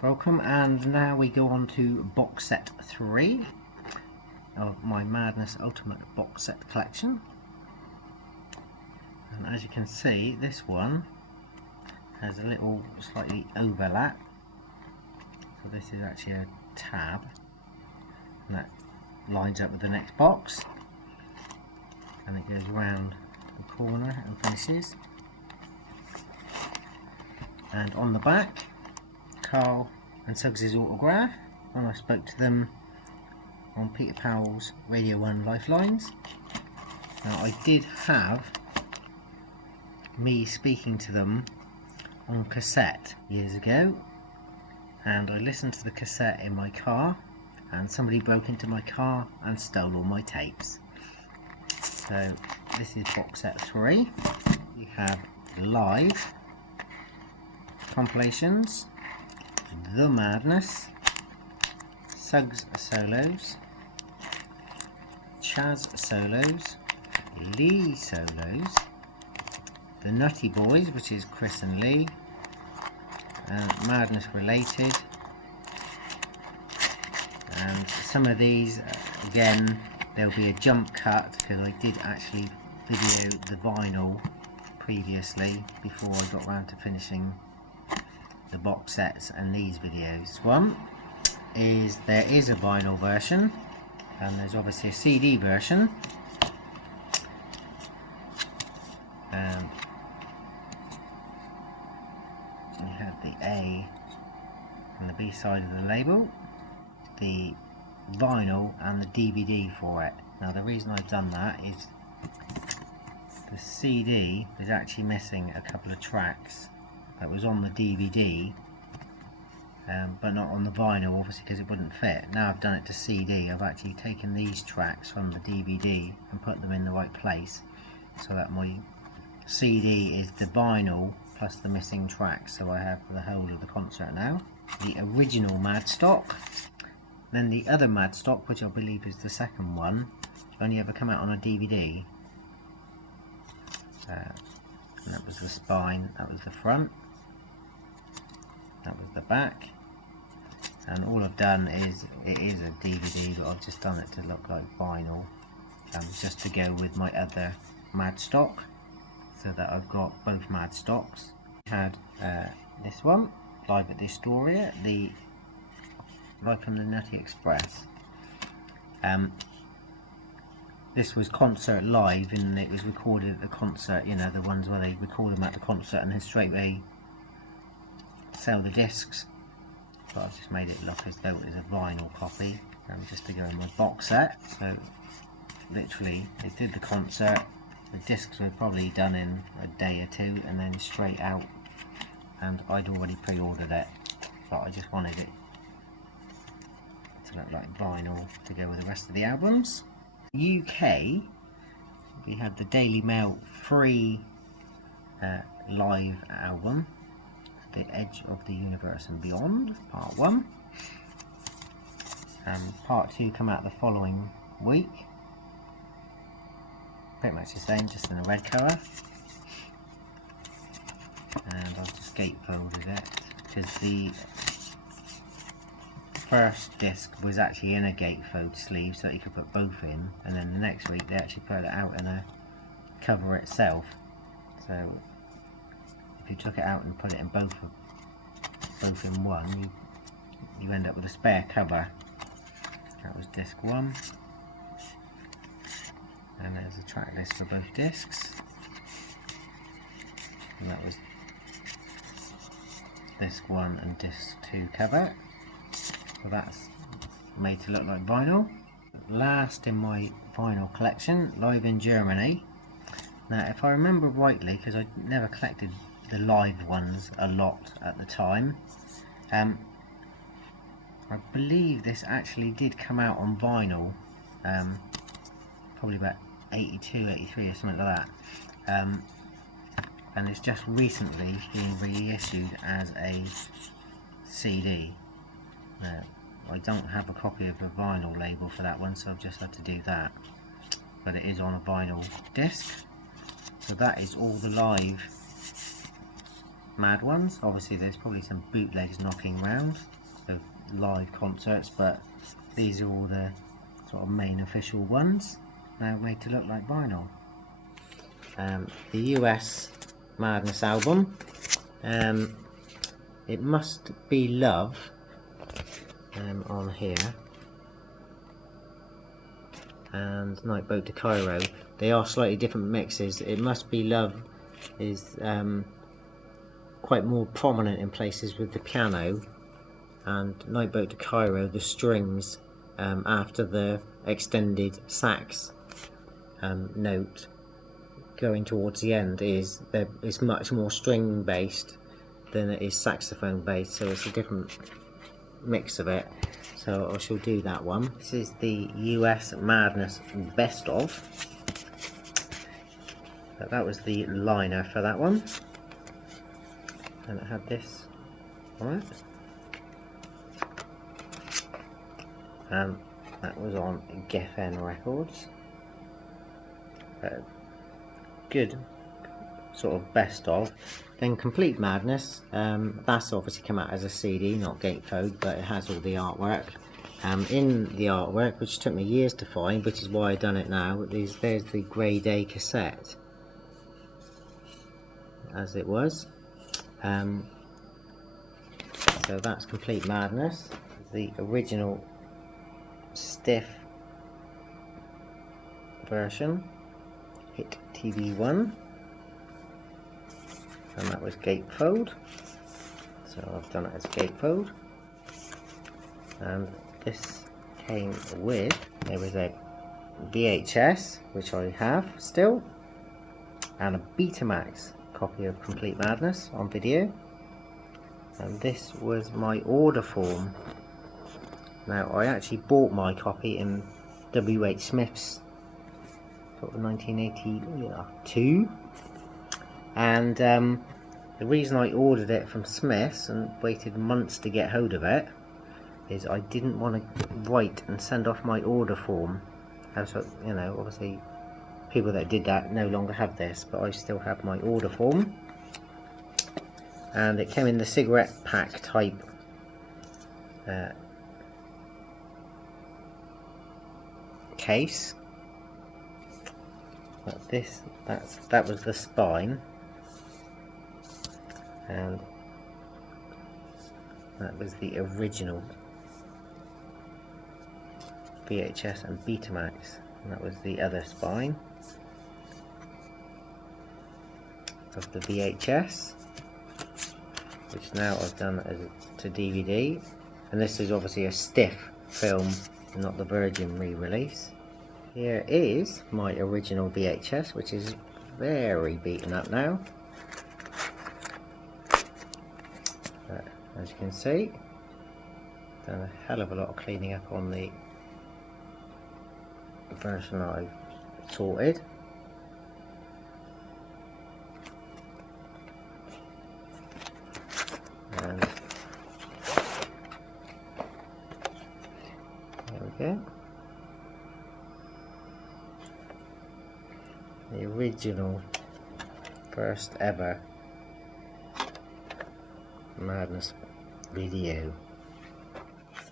Welcome, and now we go on to box set 3 of my Madness Ultimate box set collection. And as you can see, this one has a little slightly overlap, so this is actually a tab, and that lines up with the next box, and it goes around the corner and finishes. And on the back, Carl and Suggs' autograph when I spoke to them on Peter Powell's Radio 1 Lifelines. Now, I did have me speaking to them on cassette years ago, and I listened to the cassette in my car, and somebody broke into my car and stole all my tapes. So this is box set 3. We have live compilations, The Madness, Suggs solos, Chaz solos, Lee solos, The Nutty Boys, which is Chris and Lee, Madness related, and some of these, again, there'll be a jump cut because I did actually video the vinyl previously before I got around to finishing the box sets and these videos. One is there is a vinyl version, and there's obviously a CD version. You have the A and the B side of the label, the vinyl and the DVD for it. Now the reason I've done that is the CD is actually missing a couple of tracks that was on the DVD, but not on the vinyl, obviously, because it wouldn't fit. Now I've done it to CD, I've actually taken these tracks from the DVD and put them in the right place, so that my CD is the vinyl plus the missing tracks, so I have the whole of the concert now. The original Madstock, then the other Madstock, which I believe is the second one, only ever come out on a DVD. And that was the spine, that was the front, that was the back, and all I've done is, it is a DVD, but I've just done it to look like vinyl, just to go with my other Madstock, so that I've got both Madstocks. I had this one, Live at the Astoria, the Live from the Nutty Express. This was concert live, and it was recorded at the concert, you know, the ones where they record them at the concert and then straight away sell the discs. But I've just made it look as though it was a vinyl copy, just to go in my box set. So literally they did the concert, the discs were probably done in a day or two, and then straight out, and I'd already pre-ordered it, but I just wanted it to look like vinyl to go with the rest of the albums. UK, we had the Daily Mail free live album, The Edge of the Universe and Beyond, part 1. Part 2 come out the following week. Pretty much the same, just in a red cover. And I've just gatefolded it because the first disc was actually in a gatefold sleeve, so that you could put both in, and then the next week they actually put it out in a cover itself. So if you took it out and put it in both in one, you end up with a spare cover. That was disc 1, and there's a track list for both discs, and that was disc 1 and disc 2 cover. So that's made to look like vinyl. Last in my vinyl collection, Live in Germany. Now if I remember rightly, because I never collected the live ones a lot at the time, I believe this actually did come out on vinyl, probably about 82, 83 or something like that, and it's just recently been reissued as a CD. I don't have a copy of the vinyl label for that one, so I've just had to do that, but it is on a vinyl disc. So that is all the live mad ones. Obviously there's probably some bootlegs knocking around of live concerts, but these are all the sort of main official ones, now made to look like vinyl. The US Madness album, It Must Be Love, on here, and Nightboat to Cairo. They are slightly different mixes. It Must Be Love is quite more prominent in places with the piano, and Nightboat to Cairo, the strings after the extended sax note going towards the end is much more string based than it is saxophone based, so it's a different mix of it. So I shall do that one. This is the US Madness Best Of. That was the liner for that one, and it had this on it, and that was on Geffen Records. Good sort of best of. Then Complete Madness, that's obviously come out as a CD, not gatefold, but it has all the artwork. In the artwork, which took me years to find, which is why I've done it now, there's the Grey Day cassette, as it was. So that's Complete Madness. The original stiff version, Hit TV1, and that was gatefold, so I've done it as gatefold. And this came with, there was a VHS, which I have still, and a Betamax copy of Complete Madness on video, and this was my order form. Now I actually bought my copy in W.H. Smith's sort of 1982, and the reason I ordered it from Smith's and waited months to get hold of it is I didn't want to write and send off my order form. As you know, obviously people that did that no longer have this, but I still have my order form, and it came in the cigarette pack type case. But that was the spine, and that was the original VHS and Betamax, and that was the other spine of the VHS, which now I've done as to DVD, and this is obviously a stiff film, not the Virgin re-release. Here is my original VHS, which is very beaten up now, but as you can see, done a hell of a lot of cleaning up on the version that I've sorted. And there we go. The original first ever Madness video.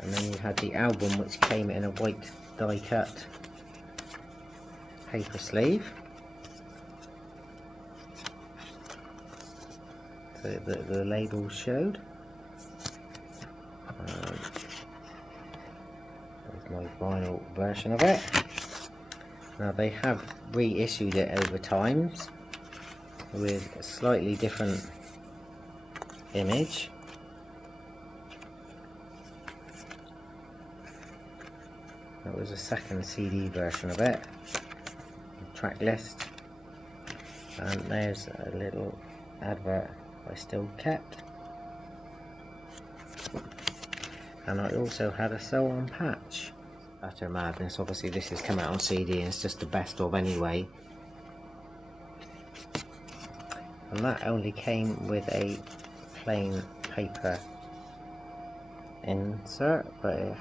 And then you had the album, which came in a white die cut paper sleeve, so the label showed. There's my vinyl version of it. Now they have reissued it over times with a slightly different image. That was a second CD version of it, track list, and there's a little advert I still kept, and I also had a sew on patch. Utter Madness, obviously this has come out on CD and it's just the best of anyway, and that only came with a plain paper insert, but it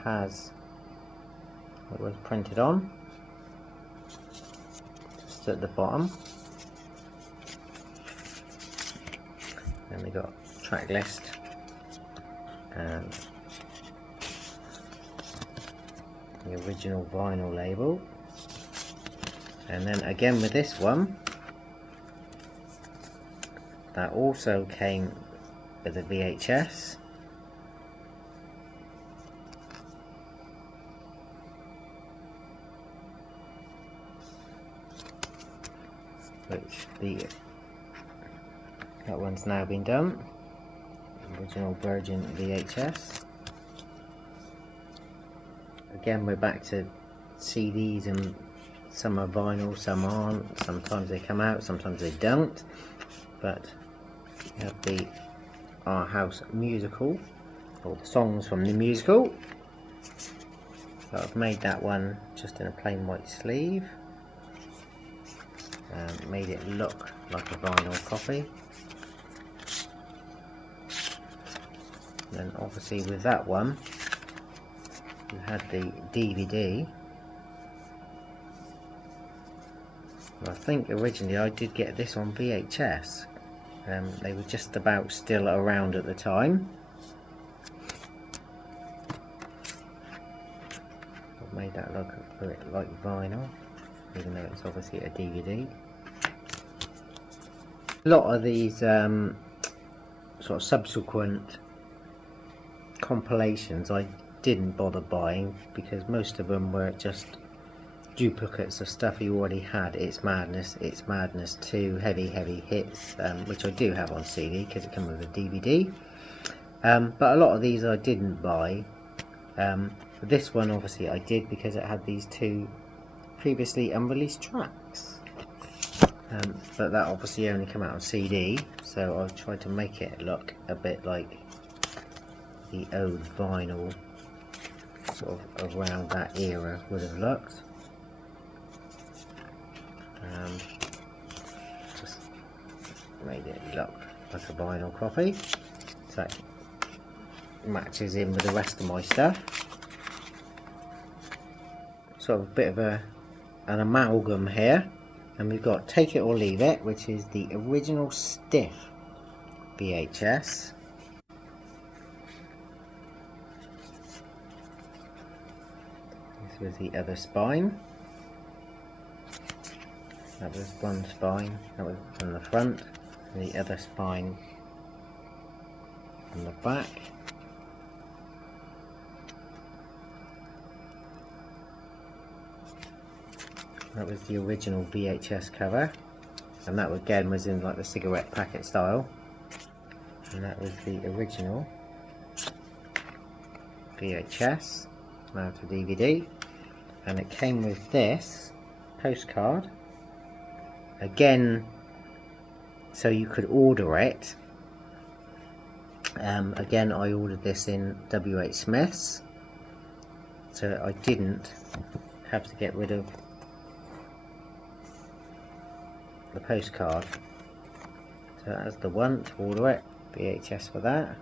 was printed on just at the bottom, and we got track list, and the original vinyl label. And then again with this one, that also came with a VHS. That one's now been done. Original Virgin VHS. Again, we're back to CDs, and some are vinyl, some aren't. Sometimes they come out, sometimes they don't. But we have the Our House musical, or the songs from the musical. So I've made that one just in a plain white sleeve. Made it look like a vinyl copy. And then obviously with that one, you had the DVD. I think originally I did get this on VHS. They were just about still around at the time. I've made that look a bit like vinyl, even though it's obviously a DVD. A lot of these sort of subsequent compilations I didn't bother buying, because most of them were just duplicates of stuff you already had. It's Madness 2, Heavy Hits, which I do have on CD because it comes with a DVD. But a lot of these I didn't buy. This one obviously I did, because it had these 2 previously unreleased tracks. But that obviously only came out on CD, so I've tried to make it look a bit like the old vinyl, sort of around that era would have looked. Just made it look like a vinyl copy, so it matches in with the rest of my stuff. Sort of a bit of an amalgam here. And we've got Take It or Leave It, which is the original stiff VHS. This was the other spine. That was one spine, that was from the front, and the other spine from the back. That was the original VHS cover, and that again was in like the cigarette packet style. And that was the original VHS, now to DVD, and it came with this postcard. Again, so you could order it. Again, I ordered this in WH Smith's, so I didn't have to get rid of the postcard. So that's the one to order it. VHS for that.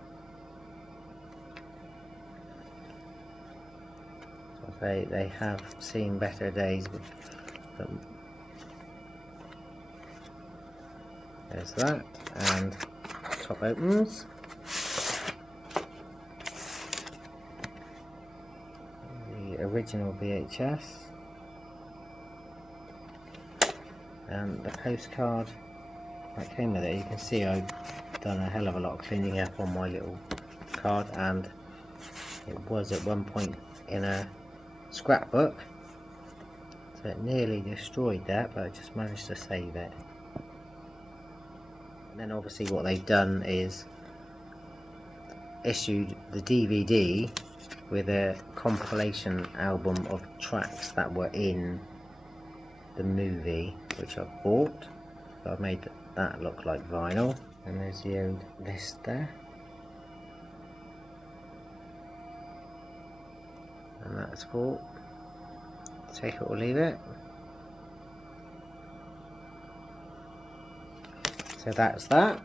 So they have seen better days with them. There's that, and top opens. The original VHS. And the postcard that came with it. You can see I've done a hell of a lot of cleaning up on my little card, and it was at one point in a scrapbook, so it nearly destroyed that, but I just managed to save it. And then obviously what they've done is issued the DVD with a compilation album of tracks that were in the movie, which I've bought. So I've made that look like vinyl, and there's the old list there, and that's for Take It or Leave It. So that's that.